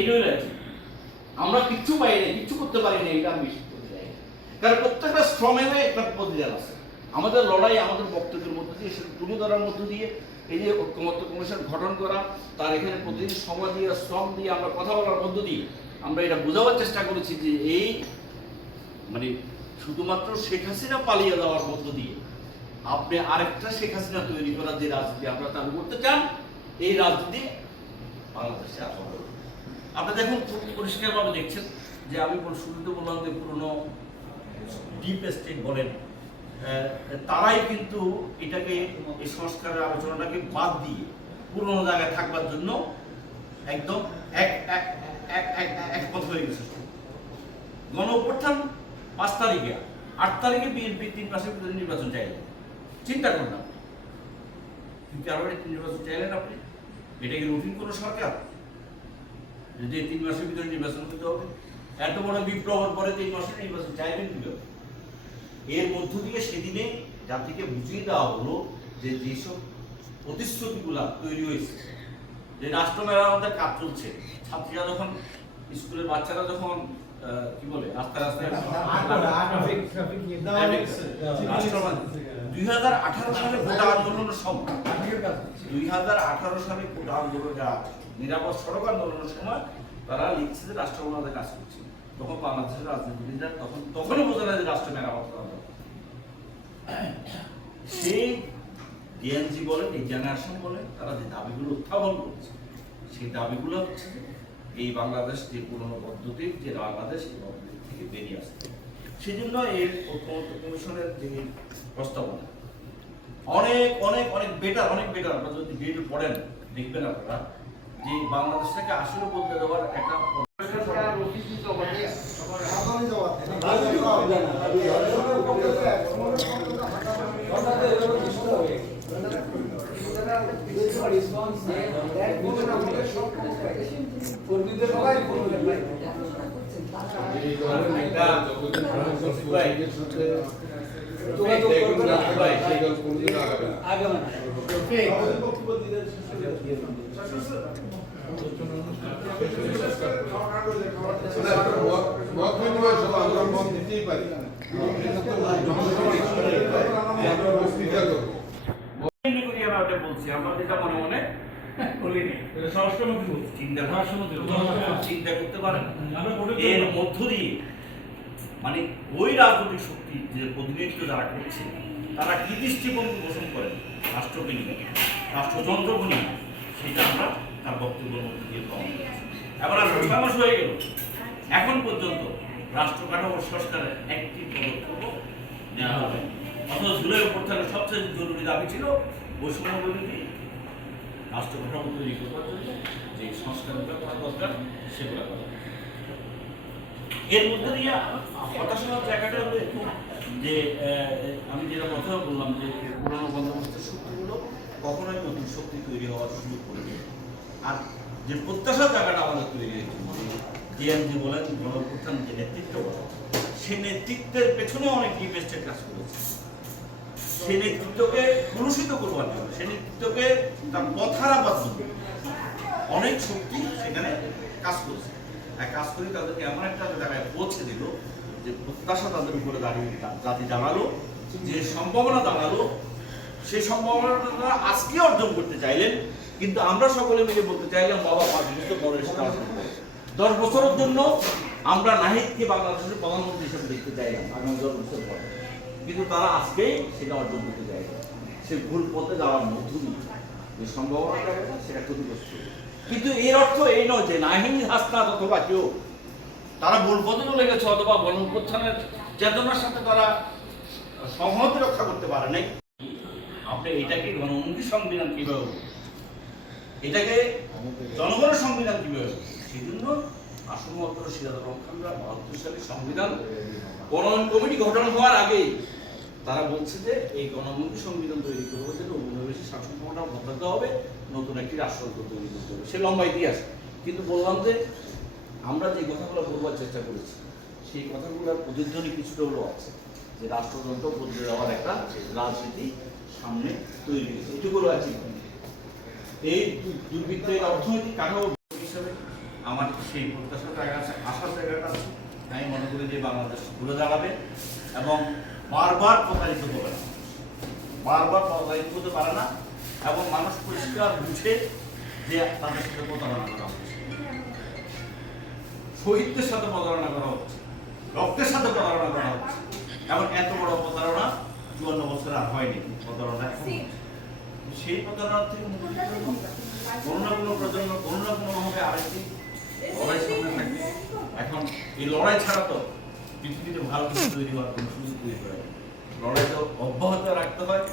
এটাই আছে। আমরা কিচ্ছু পাই না, কিচ্ছু করতে পারি না, এটা আমি বিশ্বাস করতে চাই। কারণ প্রত্যেকটা শ্রমের একটা প্রতিদান আছে। আমাদের লড়াই, আমাদের বক্তব্যের মধ্যে দিয়ে, সেটা তুলে ধরার মধ্য দিয়ে, এই যে ঐক্যমত্য কমিশন গঠন করা, তার এখানে প্রতিদিন সময় দিয়ে, শ্রম দিয়ে, আমরা কথা বলার মধ্য দিয়ে আমরা এটা বোঝাবার চেষ্টা করেছি যে এই মানে শুধুমাত্র শেখ হাসিনা পালিয়ে যাওয়ার মধ্য দিয়ে আপনি আরেকটা শেখ হাসিনা তৈরি করার যে রাজনীতি আপনারা চালু করতে চান, এই রাজনীতি বাংলাদেশে আসা হবে। আপনি দেখুন পরিষ্কারভাবে দেখছেন যে আমি শুরুতে বললাম যে পুরনো ডিপ স্টেট বলেন, তারাই কিন্তু এটাকে, এই সংস্কারের আলোচনাটাকে বাদ দিয়ে পুরনো জায়গায় থাকবার জন্য একদম একমত হয়ে গেছে। গণ অভ্যুত্থান 5 তারিখে, 8 তারিখে বিএনপি 3 মাসের ভিতরে নির্বাচন চাইলেন। চিন্তা করুন আপনি, কারণে নির্বাচন চাইলেন আপনি, এটা কি রুটিন কোনো সরকার যে 3 মাসের ভিতরে নির্বাচন করতে হবে? এত বড় বিপ্লবের পরে 3 মাসের নির্বাচন চাইবেন কিভাবে? এর মধ্য দিয়ে সেদিনে জাতিকে বুঝিয়ে দেওয়া হলো যে যেসব প্রতিশ্রুতিগুলা তৈরি হয়েছে, যে রাষ্ট্র মেরামতের কাজ চলছে, ছাত্রীরা যখন, স্কুলের বাচ্চারা যখন কি বলে রাস্তায় রাস্তায় 2018 সালে কোটা আন্দোলনের সময়, 2018 সালে কোটা আন্দোলন, নিরাপদ সড়ক আন্দোলনের সময় তারা লিখছে যে রাষ্ট্র মেরামতের কাজ করছে। তখন বাংলাদেশের রাজনীতিবিদরা তখনই বোঝে না যে রাষ্ট্র মেরামত করা যাবে। সেই ডিএনজি বলেন, এই জেনারেশন বলেন, তারা যে দাবিগুলো উত্থাপন করছে, সেই দাবিগুলো হচ্ছে এই বাংলাদেশ যে পুরনো পদ্ধতির যে বাংলাদেশ, এই পদ্ধতি থেকে বেরিয়ে আসছে। সেই জন্য এর ঐক্যমত্য কমিশনের যে প্রস্তাবনা অনেক অনেক অনেক বেটার, অনেক বেটার। আপনারা যদি ডিটেল পড়েন দেখবেন আপনারা যে বাংলাদেশটাকে আসলে বদলে দেওয়ার একটা বলছি আমরা যেটা মনে মনে চিন্তা করতে পারেন। এর মধ্য দিয়ে মানে ওই রাজনৈতিক শক্তি যে প্রতিনিধিত্ব যারা করছে, তারা কি দৃষ্টিভঙ্গি পোষণ করেন রাষ্ট্রকে নিয়ে, রাষ্ট্রযন্ত্রকে নিয়ে, সেটা আমরা তার বক্তব্যের মধ্যে দিয়ে প্রমাণ করছি। এবার আর 6 মাস হয়ে গেল, এখন পর্যন্ত রাষ্ট্র কাঠামো সংস্কারের একটি পদক্ষেপ নেওয়া হবে। অথচ জুলাই অভ্যুত্থানের সবচেয়ে জরুরি দাবি ছিল বৈষম্য বিরোধী রাষ্ট্র কাঠামো তৈরি করবার জন্য যে সংস্কারগুলো করা দরকার সেগুলো করা। এর মধ্যে দিয়ে হতাশার জায়গাটা হলো যে আমি যেটা কথা বললাম যে পুরনো বন্দোবস্তের শক্তিগুলো কখনোই নতুন শক্তি তৈরি হওয়ার সুযোগ করে দেয়। আর যে প্রত্যাশার জায়গাটা আমাদের তৈরি হয়েছে, ডিএনজি বলেন, গণ অভ্যুত্থান যে নেতৃত্ব বলেন, সেই নেতৃত্বের পেছনে অনেক ডিপ স্টেট কাজ করেছে। সেই নেতৃত্বকে কলুষিত করবার জন্য, সেই নেতৃত্বকে তার পথ হারাবার জন্য অনেক শক্তি সেখানে কাজ করেছে। কাজ করে তাদেরকে এমন একটা জায়গায় পৌঁছে দিল যে প্রত্যাশা তাদের উপরে দাঁড়িয়ে জাতি দাঁড়ালো, যে সম্ভাবনা দাঁড়ালো, সেই সম্ভাবনাটা তারা আজকে অর্জন করতে চাইলেন। কিন্তু আমরা সকলে মিলে বলতে চাইলাম, বাবা 5 বছর পরে সেটা অর্জন করে 10 বছরের জন্য আমরা নাহিদকে বাংলাদেশের প্রধানমন্ত্রী হিসেবে দেখতে চাইলাম আগামী 10 বছর পরে। কিন্তু তারা আজকেই সেটা অর্জন করতে চাইলেন। সে ভুল পথে যাওয়ার মধ্য দিয়ে যে সম্ভাবনাটা সেটা ক্ষতিগ্রস্ত। কিন্তু এর অর্থ এই নয় যে নাহিদ, হাসনাত অথবা কেউ তারা ভুল পথে চলে গেছে অথবা গণ অভ্যুত্থানের চেতনার সাথে তারা সংহতি রক্ষা করতে পারে নাই। আপনি এটাকে গণমুখী সংবিধান কিভাবে, এটাকে জনগণের সংবিধান কিভাবে, সেই জন্য আসনমাত্র সিরাজুর রহমান 72 সালের সংবিধান প্রণয়ন কমিটি গঠন হওয়ার আগেই তারা বলছে যে এই গণমুখী সংবিধান তৈরি করবো, যেন উপনিবেশিক শাসন ক্ষমতা বদলাতে হবে, নতুন একটি রাষ্ট্রযন্ত্র তৈরি করতে হবে। সে লম্বা ইতিহাস। কিন্তু বললাম যে আমরা যে কথাগুলো বলবার চেষ্টা করেছি, সেই কথাগুলোর প্রতিধ্বনি কিছুটা হলেও আছে, যে রাষ্ট্রযন্ত্র বদলে দেওয়ার একটা রাজনীতি সামনে তৈরি হয়েছে। এটুকুও আছে। এই দুর্বৃত্তের অর্থনৈতিক কাঠামো হিসাবে আমার সেই প্রত্যাশার জায়গা আছে, আশার জায়গাটা আছে। আমি মনে করি যে বাংলাদেশ ঘুরে দাঁড়াবে এবং বারবার প্রতারিত হবে না, বারবার প্রতারিত হতে পারে না, এবং মানুষ পরিষ্কার বুঝে যে তাদের সাথে প্রতারণা করা হচ্ছে, শহীদদের সাথে প্রতারণা করা হচ্ছে, রক্তের সাথে প্রতারণা করা হচ্ছে। এবং এত বড় প্রতারণা 54 বছর আর হয়নি, প্রতারণা এখন হচ্ছে। সেই প্রতারণা থেকে মুক্তি কোনো না কোনো প্রজন্ম কোনো না কোনোভাবে আরেকটি লড়াই সামনে থাকবে। এখন এই লড়াই ছাড়া তো পৃথিবীতে ভালো কিছু তৈরি হওয়ার কোনো সুযোগ তৈরি হয়। লড়াই তো অব্যাহত রাখতে হয়।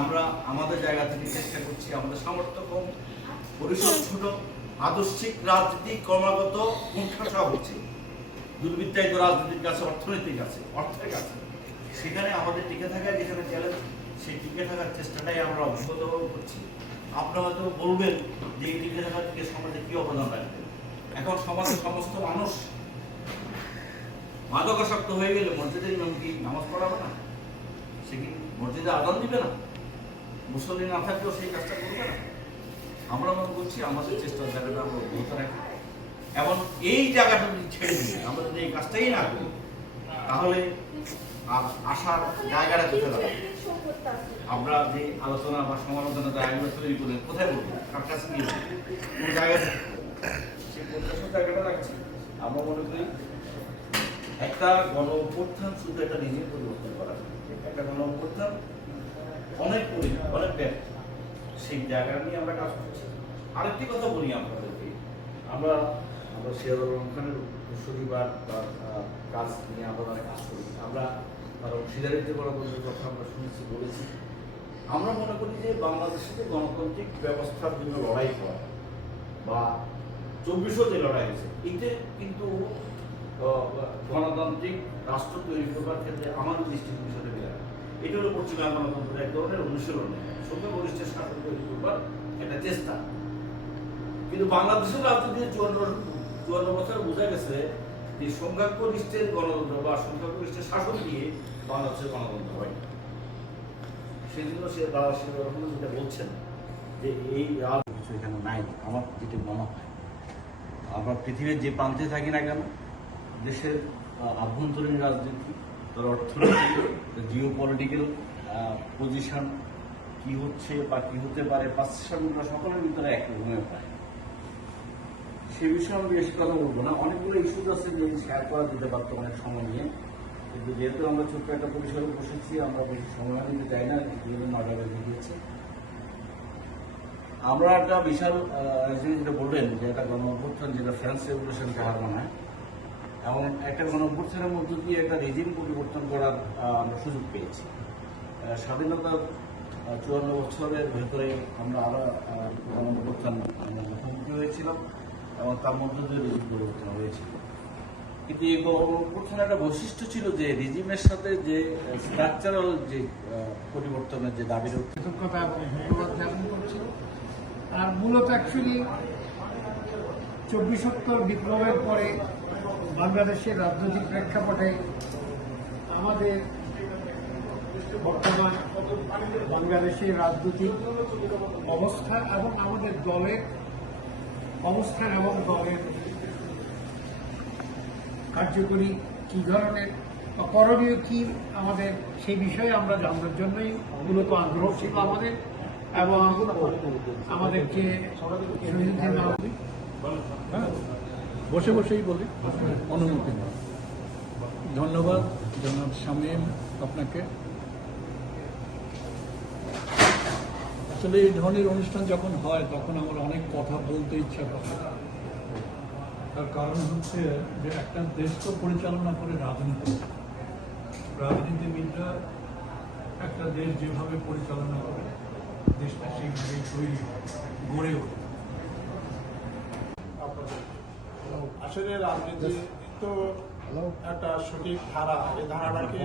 আমরা আমাদের জায়গা থেকে চেষ্টা করছি, আমাদের সামর্থ্য কম, পরিসর ছোট, আদর্শিক রাজনীতি ক্রমাগত কোণঠাসা হচ্ছে, দুর্বৃত্তায়িত রাজনীতির কাছে, অর্থনীতির কাছে, অর্থের কাছে। সেখানে আমাদের টিকে থাকার যেখানে চ্যালেঞ্জ, সেই টিকে থাকার চেষ্টাটাই আমরা অব্যাহত করছি। আপনারা হয়তো বলবেন যে এই টিকে থাকার থেকে সমাজে কি অবদান রাখবে। এখন সমাজের সমস্ত মানুষ মাদকাসক্ত হয়ে গেলে মসজিদের ইমাম কি নামাজ পড়াবে না? সে কি মসজিদে আদান দিবে না? মুসল্লি না থাকলেও সেই কাজটা করবে না? আমরা মনে করছি আমাদের চেষ্টার জায়গাটা আমরা অব্যাহত রাখি, এবং এই জায়গাটা যদি ছেড়ে দিই, আমরা যদি এই কাজটাই না করি, তাহলে আর আসার জায়গাটা কোথায় দাঁড়াবে? আমরা যে আলোচনা বা সমালোচনার জায়গাগুলো তৈরি করে কোথায় বলবো, কার কাছে নিয়ে যাবো, কোন জায়গায় সেই প্রত্যাশার জায়গাটা রাখছি। আমরা মনে করি একটা গণ অভ্যুত্থান শুধু একটা নিজের পরিবর্তন করা, একটা গণ অভ্যুত্থান অনেক ব্যাপক, সেই জায়গা নিয়ে আমরা কাজ করছি। আরেকটি কথা বলি আপনাদেরকে, আমরা সিরাজুল আলম খানের শনিবার তার কাজ নিয়ে আমরা অনেক কাজ করি। আমরা তার অংশীদারিত্ব গণতন্ত্রের কথা আমরা শুনেছি, বলেছি। আমরা মনে করি যে বাংলাদেশে যে গণতান্ত্রিক ব্যবস্থার জন্য লড়াই করা বা 2400 যে লড়াই হয়েছে, এতে কিন্তু গণতান্ত্রিক রাষ্ট্র তৈরি করবার ক্ষেত্রে আমাদের দৃষ্টিভঙ্গির সাথে মিলে, এটা হলো পশ্চিমা গণতন্ত্রের এক ধরনের অনুশীলন, সংখ্যাগরিষ্ঠের শাসন তৈরি করবার একটা চেষ্টা। কিন্তু বাংলাদেশের রাজনীতির 54 বছর বোঝা গেছে যে সংখ্যাগরিষ্ঠের গণতন্ত্র বা সংখ্যাগরিষ্ঠের শাসন দিয়ে বাংলাদেশের গণতন্ত্র হয়। সেই জন্য যেটা বলছেন যে এই রাজনীতি এখানে নাই, আমার যেটা মনে হয়, আমরা পৃথিবীর যে প্রান্তে থাকি না কেন, দেশের আভ্যন্তরীণ রাজনীতি, তার অর্থনীতি, জিও পলিটিক্যাল পজিশন কি হচ্ছে বা কি হতে পারে, পাশ্চাত্যরা সকলের ভিতরে একই ভূমিকা পায়। সে বিষয়ে আমি বেশি কথা বলবো না, অনেকগুলো ইস্যুজ আছে যে শেয়ার করা যেতে পারতো অনেক সময় নিয়ে, কিন্তু যেহেতু আমরা ছোট্ট একটা পরিসরে বসেছি, আমরা বেশি সময় নিতে চাই না, বিভিন্ন মার্ডারে দিয়েছে। আমরা একটা বিশাল যেটা বললেন যে একটা গণ অভ্যুত্থান যেটা ফ্রান্স রেভলিউশনকে হার মানায়, এবং একটা গণ অভ্যুত্থানের মধ্য দিয়ে একটা রেজিম পরিবর্তন করার আমরা সুযোগ পেয়েছি। স্বাধীনতার 54 বছরের ভেতরে আমরা আরো গণ অভ্যুত্থান মুখোমুখি হয়েছিলাম, এবং তার মধ্য দিয়ে রেজিম পরিবর্তন হয়েছিল। কিন্তু এই গণ অভ্যুত্থানের একটা বৈশিষ্ট্য ছিল যে রেজিমের সাথে যে স্ট্রাকচারাল যে পরিবর্তনের যে দাবির কৃতজ্ঞতা এবং ধন্যবাদ জ্ঞাপন করছি। আর মূলত অ্যাকচুয়ালি 24 বিপ্লবের পরে বাংলাদেশের রাজনৈতিক প্রেক্ষাপটে আমাদের বর্তমান বাংলাদেশের রাজনৈতিক অবস্থা এবং আমাদের দলের অবস্থান এবং দলের কার্যকরী কী ধরনের বা করণীয় কী আমাদের, সেই বিষয়ে আমরা জানার জন্যই মূলত আগ্রহ ছিল আমাদের। এবং আমাদের যে বসে বসেই বলি, অনুমতি নেই। ধন্যবাদ জনাব শামীম আপনাকে। আসলে এই ধরনের অনুষ্ঠান যখন হয় তখন আমার অনেক কথা বলতে ইচ্ছা করে। তার কারণ হচ্ছে যে একটা দেশ তো পরিচালনা করে রাজনীতিবিদরা একটা দেশ যেভাবে পরিচালনা করে দেশটা সেইভাবেই তৈরি গড়ে ওঠে। আসলে রাজনীতি তো একটা সঠিক ধারা, এই ধারাটাকে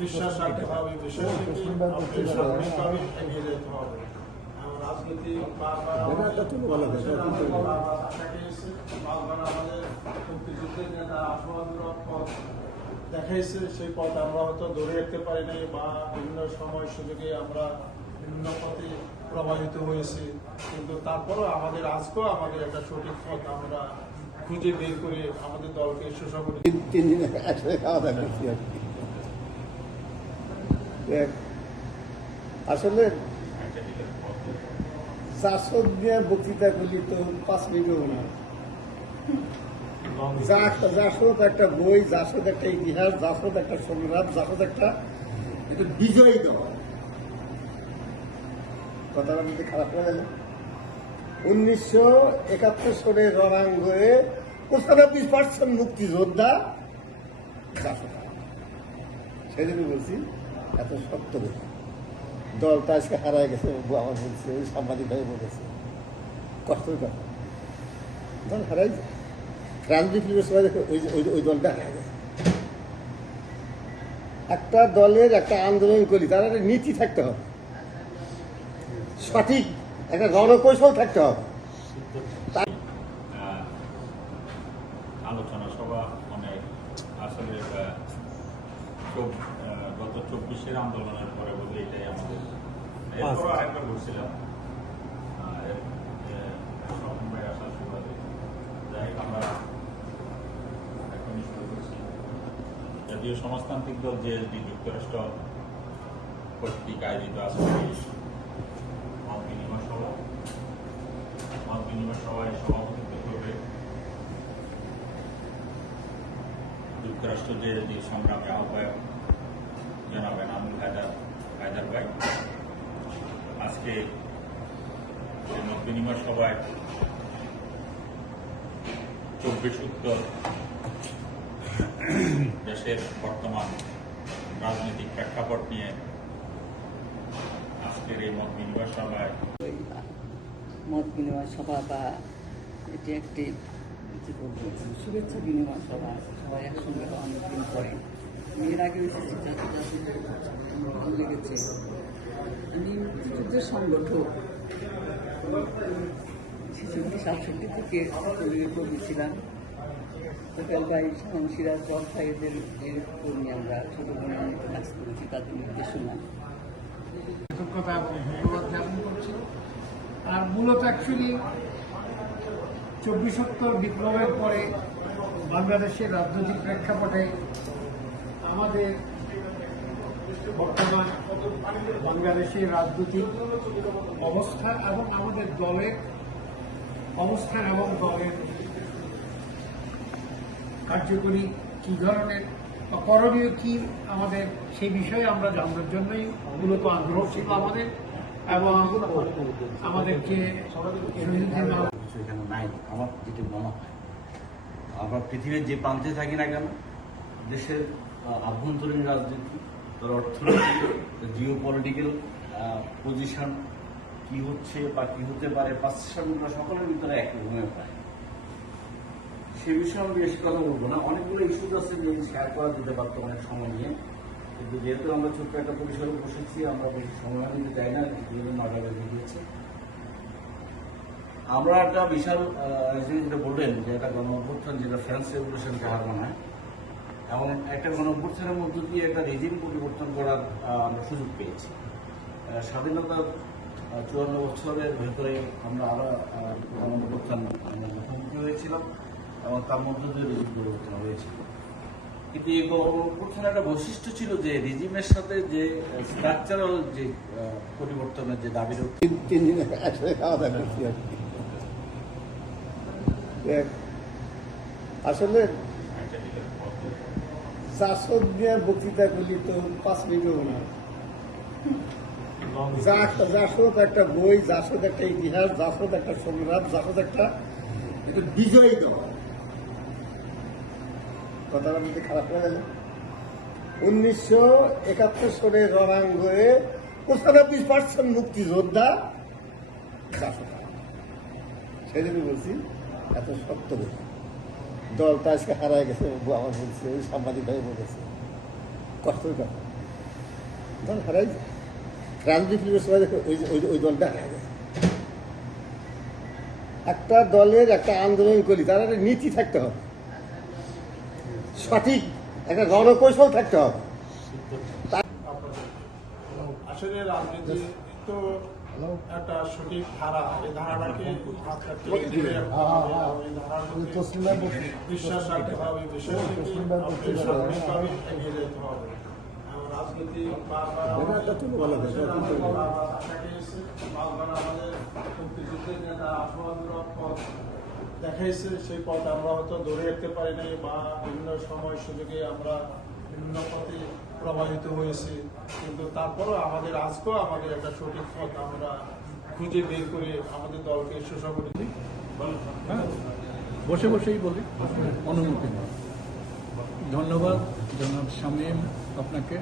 বিশ্বাস রাখতে হবে, বিশ্বাসভাবে এগিয়ে যেতে হবে। রাজনীতি বারবার আমাদের মুক্তিযুদ্ধের নেতা আশীর্বাদ পথ দেখাইছে, সেই পথ আমরা হয়তো ধরে রাখতে পারি নাই, বা বিভিন্ন সময় সুযোগে আমরা বিভিন্ন পথে প্রবাহিত হয়েছে, কিন্তু তারপরও আমাদের আজকেও আমাদের একটা সঠিক পথ আমরা খুঁজে বের করে আমাদের দলকে সুসংগঠিত 3 দিন একসাথে খাওয়া দাওয়া করছি আর কি। আসলে 400 দিনের বক্তৃতা করলি তো 5 মিনিটও না। জাসদ একটা বই, জাসদ একটা ইতিহাস, জাসদ একটা সংগ্রাম, জাসদ একটা বিজয়ী দল। কথাটা বলতে খারাপ হয়ে গেল। 1971 সালে রণাঙ্গনে 95% মুক্তিযোদ্ধা জাসদ। সেদিনই বলছি এত শক্ত কথা। দলটা আজকে হারায় গেছে, আমার বলছে, ওই সাংবাদিক ভাই বলেছে, কষ্টের কথা। দল হারাই যায়। রাজনীতি ফিল্মের সময় দেখো ওই দলটা হারায় গেছে। একটা দলের একটা আন্দোলন করি, তার একটা নীতি থাকতে হবে, সঠিক একটা রণকৌশল থাকতে হবে। আলোচনা সভা অনেক আসলে গত 24-এর আন্দোলনের পরে বলতে এটাই আমাদের এরপরও আরেকবার বলছিলাম স্বপ্ন ভাই আসার সুবাদে যাই আমরা এখনই শুরু করছি। জাতীয় সমাজতান্ত্রিক দল জেএসডি যুক্তরাষ্ট্র কর্তৃক আয়োজিত আজকে মত বিনিময় সভায় সভাপতিত্ব করবে যুক্তরাষ্ট্র জেএসডি সংগ্রামী আহ্বায়ক জনাব এনামুল হায়দার ভাই। আজকে মত বিনিময় সভায় 24 উত্তর দেশের বর্তমান রাজনৈতিক প্রেক্ষাপট নিয়ে আজকের এই মত বিনিময় সভায় মত বিনিময় সভা বা এটি একটি শুভেচ্ছা বিনিময় সভা, সবাই একসঙ্গে অনেকদিন পরে। এর আগে এসেছি, ভালো লেগেছে। আমি মুক্তিযুদ্ধের সংগঠক 66-67 থেকে কর্মী ছিলাম। হোটেল ভাই শামীম সিরাজ জল ভাইদের কর্মী, আমরা ছোটবেলায় অনেক কাজ করেছি তাদের নির্দেশনা। কৃতজ্ঞতা এবং ধন্যবাদ জ্ঞাপন করছি। আর মূলত অ্যাকচুয়ালি 24 বিপ্লবের পরে বাংলাদেশের রাজনৈতিক প্রেক্ষাপটে আমাদের বর্তমান বাংলাদেশের রাজনৈতিক অবস্থা এবং আমাদের দলের অবস্থান এবং দলের কার্যকরী কী ধরনের বা করণীয় কী আমাদের, সেই বিষয়ে আমরা জানার জন্যই মূলত আগ্রহ ছিল আমাদের। এবং আমাদের যে কিছু এখানে নাই। আমার যেটি মনে হয়, আমরা পৃথিবীর যে প্রান্তে থাকি না কেন, দেশের আভ্যন্তরীণ রাজনীতি, তার অর্থনীতি, জিও পলিটিক্যাল পজিশন কি হচ্ছে বা কি হতে পারে, পাশ্চাত্যরা সকলের ভিতরে একই ভূমিকা পায়। সে বিষয়ে আমি বেশি কথা বলবো না। অনেকগুলো ইস্যুজ আছে যে শেয়ার করা যেতে পারতো অনেক সময় নিয়ে, কিন্তু যেহেতু আমরা ছোট্ট একটা পরিসরে বসেছি, আমরা বেশি সময় নিতে চাই না, বিভিন্ন নটা বেজে গিয়েছে। আমরা একটা বিশাল যেটা বললেন যে একটা গণ অভ্যুত্থান, যেটা ফ্রেঞ্চ রেভলিউশনকে হার মানায়, এবং একটা গণ অভ্যুত্থানের মধ্য দিয়ে একটা রেজিম পরিবর্তন করার আমরা সুযোগ পেয়েছি। স্বাধীনতার 54 বছরের ভেতরে আমরা আরো গণ অভ্যুত্থান মুখোমুখি হয়েছিলাম এবং তার মধ্য দিয়ে রেজিম পরিবর্তন হয়েছিল। কিন্তু এই গণ অভ্যুত্থানের একটা বৈশিষ্ট্য ছিল যে রেজিমের সাথে যে স্ট্রাকচারাল যে পরিবর্তনের যে দাবি 3 দিন একসাথে খাওয়া দাওয়া করছি আর কি। আসলে 400 দিনের বক্তৃতা করলি তো 5 মিনিটও না। জাসদ একটা বই, জাসদ একটা ইতিহাস, জাসদ একটা সংগ্রাম, জাসদ একটা বিজয়ী দল। কথাটা বলতে খারাপ হয়ে গেল। 1971 সালে রণাঙ্গনে 95% মুক্তিযোদ্ধা জাসদ। সেদিনই বলছি এত শক্ত কথা। দলটা আজকে হারায় গেছে, আমার বলছে, ওই সাংবাদিক ভাই বলেছে, কষ্টের কথা। দল হারাই যায়। রাজনীতি ফিল্মের সময় দেখো ওই দলটা হারায় গেছে। একটা দলের একটা আন্দোলন করি, তার একটা নীতি থাকতে হবে, সঠিক একটা রণকৌশল থাকতে হবে। আসলে রাজনীতি তো একটা সঠিক ধারা, এই ধারাটাকে হাত কাটতে ধরে রাখতে হবে এবং এই ধারাটাকে বিশ্বাস রাখতে হবে, বিশ্বাস রেখে আপনাকে সার্বিকভাবে এগিয়ে যেতে হবে। রাজনীতি বারবার আমাদের মুক্তিযুদ্ধের নেতা আশীর্বাদ পথ দেখাইছে, সেই পথ আমরা হয়তো ধরে রাখতে পারি নাই বা বিভিন্ন সময় সুযোগে আমরা বিভিন্ন পথে প্রবাহিত হয়েছি, কিন্তু তারপরও আমাদের আজকেও আমাদের একটা সঠিক পথ আমরা খুঁজে বের করে আমাদের দলকে সুসংগঠিত। হ্যাঁ, বসে বসেই বলি, অনুমতি নেই। ধন্যবাদ জনাব শামীম আপনাকে।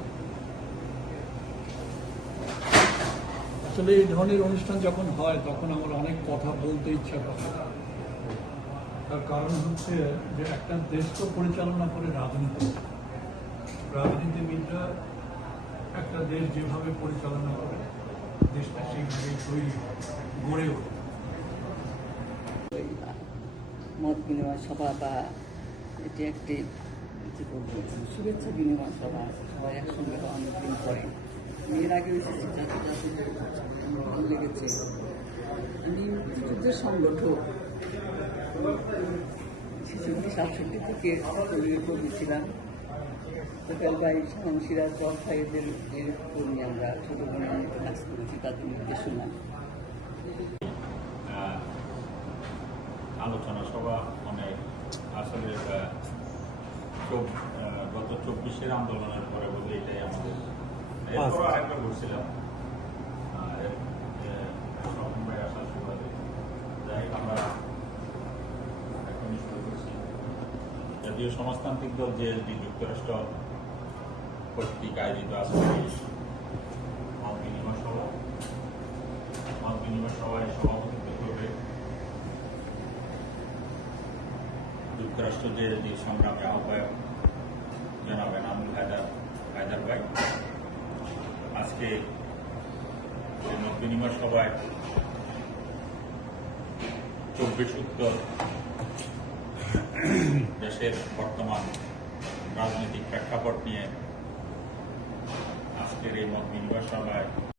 আসলে এই ধরনের অনুষ্ঠান যখন হয় তখন আমার অনেক কথা বলতে ইচ্ছা করে। তার কারণ হচ্ছে যে একটা দেশ তো পরিচালনা করে রাজনীতিবিদরা একটা দেশ যেভাবে পরিচালনা করে দেশটা সেইভাবে তৈরি গড়ে ওঠে। ওই মত বিনিময় সভা বা এটি একটি কি বলবো শুভেচ্ছা বিনিময় সভা, সবাই একসঙ্গে হওয়া অনেকদিন পরে। এর আগে এসেছি, যাতে আমার ভালো লেগেছে। আমি মুক্তিযুদ্ধের সংগঠক 66-67 থেকে কর্মী ছিলাম। হোটেল ভাই শামীম সিরাজ ভাই এদের কর্মী আমরা ছোট বোনের মতো কাজ করেছি, তাদের নির্দেশনা। আলোচনা সভা অনেক আসলে গত 24-এর আন্দোলনের পরে বলতে এটাই আমাদের। এরপর আরেকবার বলছিলাম স্বপন ভাই আসার সুবাদে, যাই হোক আমরা এখনই শুরু করছি। জাতীয় সমাজতান্ত্রিক দল জেএসডি যুক্তরাষ্ট্র কর্তৃক আয়োজিত আজকে মত বিনিময় সভায় সভাপতিত্ব করবে যুক্তরাষ্ট্র জেএসডি সংগ্রামী আহ্বায়ক জনাব এনামুল হায়দার ভাই। আজকে মত বিনিময় সভায় 24 উত্তর দেশের বর্তমান রাজনৈতিক প্রেক্ষাপট নিয়ে আজকের এই মত বিনিময় সভায়